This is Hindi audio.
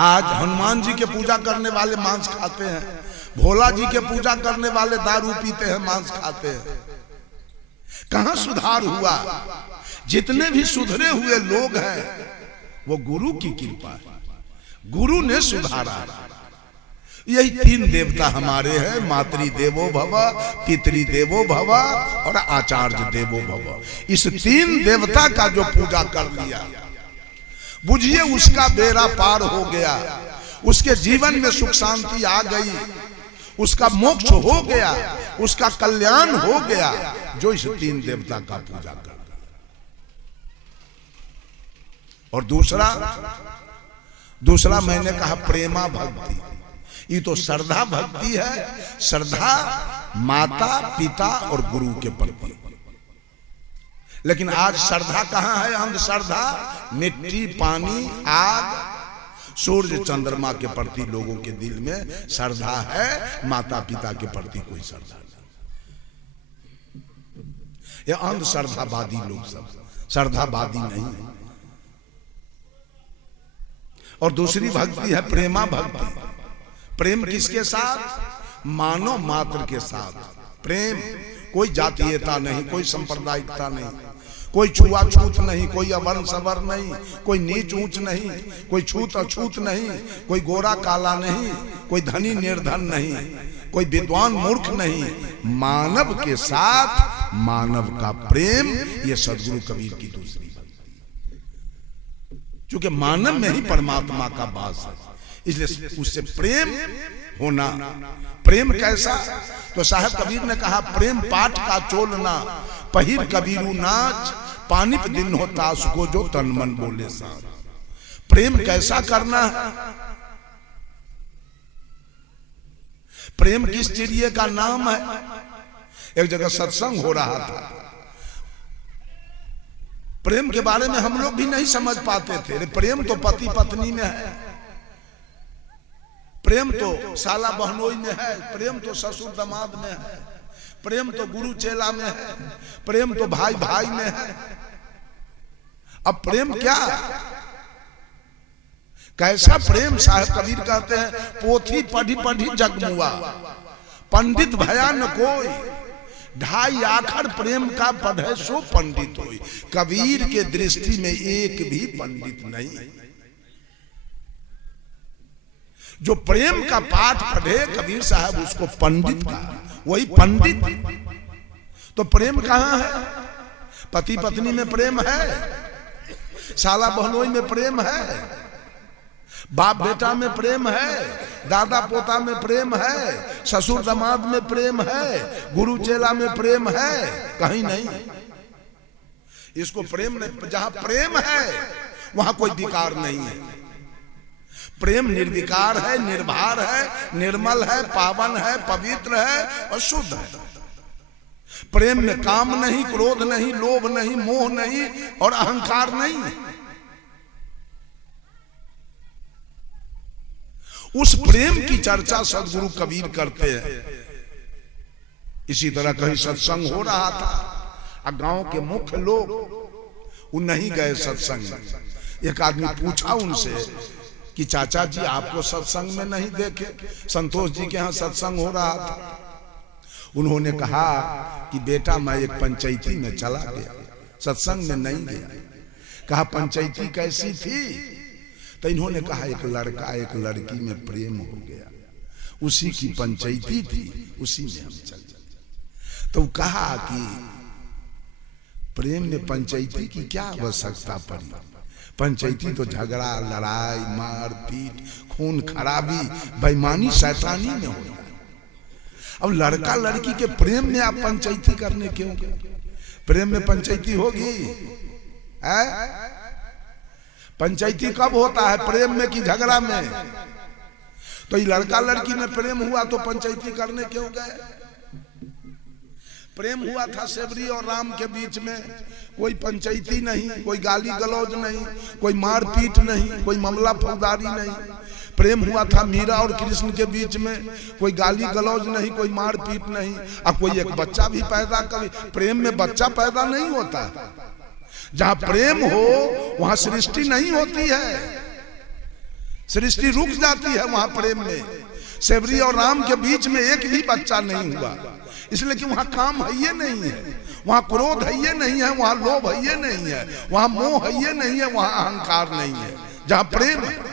आज हनुमान जी के पूजा करने वाले मांस खाते हैं, भोला जी के पूजा करने वाले दारू पीते हैं, मांस खाते हैं। कहां सुधार हुआ? जितने भी सुधरे हुए लोग हैं वो गुरु की कृपा है, गुरु ने सुधारा। यही तीन देवता हमारे हैं, मातृ देवो भव, पितृ देवो भव और आचार्य देवो भव। इस तीन देवता का जो पूजा कर लिया, बुझिए उसका बेड़ा पार हो गया, उसके जीवन में सुख शांति आ गई, उसका मोक्ष हो गया, उसका कल्याण हो गया, जो इस तीन देवता का पूजा कर लिया। और दूसरा मैंने कहा प्रेमा भक्ति। ये तो श्रद्धा भक्ति है, श्रद्धा माता पिता और गुरु के प्रति। लेकिन आज श्रद्धा कहां है? अंधश्रद्धा, मिट्टी पानी आग सूर्य चंद्रमा के प्रति लोगों के दिल में श्रद्धा है, माता पिता के प्रति कोई श्रद्धा नहीं। ये अंधश्रद्धावादी लोग सब, श्रद्धावादी नहीं। और दूसरी भक्ति है प्रेमा भक्ति। प्रेम किसके साथ? मानव मात्र के साथ प्रेम। कोई जातीयता नहीं, कोई सांप्रदायिकता नहीं, कोई छुआछूत नहीं, कोई अवर्ण सवर्ण नहीं, कोई नीच ऊंच नहीं, कोई छूत अछूत नहीं, कोई गोरा काला नहीं, कोई धनी निर्धन नहीं, कोई विद्वान मूर्ख नहीं। मानव के साथ मानव का प्रेम, ये सदगुरु कबीर की दूसरी भक्ति। क्योंकि मानव में ही परमात्मा का वास है, इसलिए उससे प्रेम होना। प्रेम कैसा? तो साहब कबीर ने कहा, प्रेम पाठ का चोलना, पहिर कबीरू नाच, पानिप दिन हो तास को जो तन मन बोले साथ। प्रेम कैसा करना है? प्रेम किस चिड़िए का नाम है? एक जगह सत्संग हो रहा था, प्रेम के बारे में हम लोग भी नहीं समझ पाते थे। प्रेम तो पति पत्नी में है, प्रेम तो साला बहनोई में है, प्रेम तो ससुर दामाद में है, प्रेम तो गुरु चेला में है, प्रेम तो भाई भाई में है। अब प्रेम क्या? कैसा प्रेम? साहब कबीर कहते हैं, पोथी पढ़ी पढ़ी जगमुआ, पंडित भया न कोई, ढाई आखर प्रेम का पढ़े सो पंडित होई। कबीर के दृष्टि में एक भी पंडित नहीं। जो प्रेम का पाठ पढ़े कबीर साहब, उसको पंडित कहा, वही पंडित। तो प्रेम कहां है? पति पत्नी में प्रेम है, साला बहनोई में प्रेम है, बाप बेटा में प्रेम है, दादा पोता में प्रेम है, ससुर दामाद में प्रेम है, गुरु चेला में प्रेम है, कहीं नहीं। इसको प्रेम नहीं। जहां प्रेम है वहां कोई विकार नहीं है। प्रेम निर्विकार है, निर्भार है, निर्मल है, पावन है, पवित्र है और शुद्ध है। प्रेम में काम नहीं, क्रोध नहीं, लोभ नहीं, मोह नहीं और अहंकार नहीं। उस प्रेम की चर्चा सदगुरु कबीर करते हैं। इसी तरह कहीं सत्संग हो रहा था और गांव के मुख्य लोग वो नहीं गए सत्संग। एक आदमी पूछा उनसे कि चाचा जी आपको सत्संग में नहीं देखे, संतोष जी के यहाँ सत्संग हो रहा था। उन्होंने कहा कि बेटा मैं एक पंचायती में चला गया, सत्संग में नहीं गया। कहा पंचायती कैसी थी? तो इन्होंने कहा एक लड़का एक लड़की में प्रेम हो गया, उसी की पंचायती थी, उसी में हम चले। तो कहा कि प्रेम में पंचायती की क्या आवश्यकता पड़ी? पंचायती तो झगड़ा लड़ाई मार पीट खून खराबी बेईमानी शैतानी में होता है। अब लड़का लड़की के प्रेम में आप पंचायती करने क्यों गए? प्रेम में पंचायती होगी? पंचायती कब होता है, प्रेम में कि झगड़ा में? तो ये लड़का लड़की में प्रेम हुआ तो पंचायती करने क्यों गए? प्रेम हुआ था सेवरी और राम के बीच में, कोई पंचायती नहीं, कोई गाली गलौज नहीं, कोई मारपीट नहीं, कोई मामला फौजदारी नहीं। प्रेम हुआ था मीरा और कृष्ण के बीच में, कोई गाली गलौज नहीं, कोई मारपीट नहीं। अब कोई एक बच्चा भी पैदा कभी, प्रेम में बच्चा पैदा नहीं होता। जहां प्रेम हो वहां सृष्टि नहीं होती है। सृष्टि रुक जाती है वहां प्रेम में। सेवरी और राम के बीच में एक भी बच्चा नहीं हुआ, इसलिए कि वहां काम है ये नहीं है, वहां क्रोध है ये नहीं है, वहां लोभ है ये नहीं है, वहां मोह है ये नहीं है, वहां अहंकार नहीं है। जहां प्रेम है